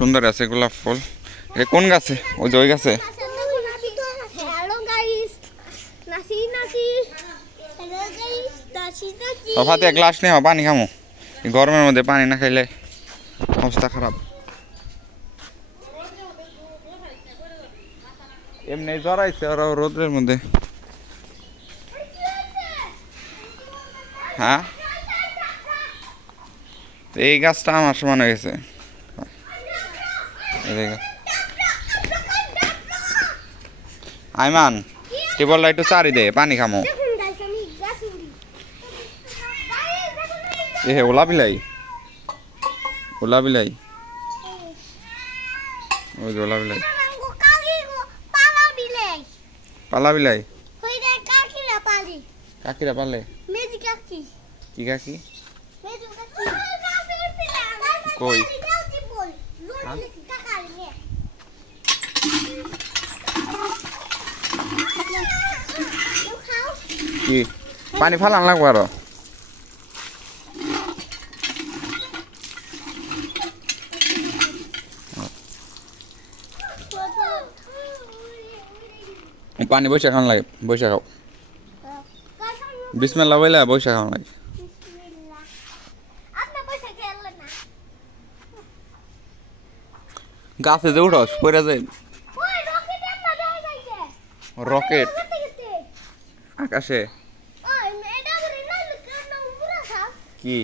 সুন্দর আছে গোলাপ ফুল। এটা কোন গাছে? ওই যে ওই গাছে। ফাতে গ্লাস নেই, পানি খামো। গরমের মধ্যে পানি না খাইলে অবস্থা খারাপ। এমনি জড়াইছে ওরা রোদের মধ্যে। হ্যাঁ, এই গাছটা আমার সমান হয়ে গেছে। আইমান টেবলটা একটু চারি দে, পানি খামো। এ ওলা বিলাই, ওলা বিলাই, ওই ওলা বিলাই, পালা বিলাই। কাকিরা পালে কি কাকি? কই কি পানি ফালান লাগবো আরো। পানি বসে খাওয়ান লাগে, বসে খাও। বিসমিল্লাহ বইলা বসে খাওয়ান লাগে। গাছে যে উঠস পড়ে যায়। রকেট আকাশে কি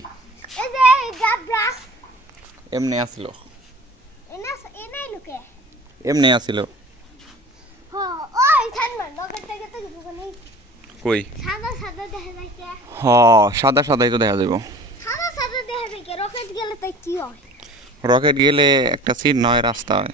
এমনি আসিল, এমনি আসিল। কই হ সাদা সাদাই তো দেখা যাব। রকেট গেলে একটা চিহ্ন হয়, রাস্তা হয়।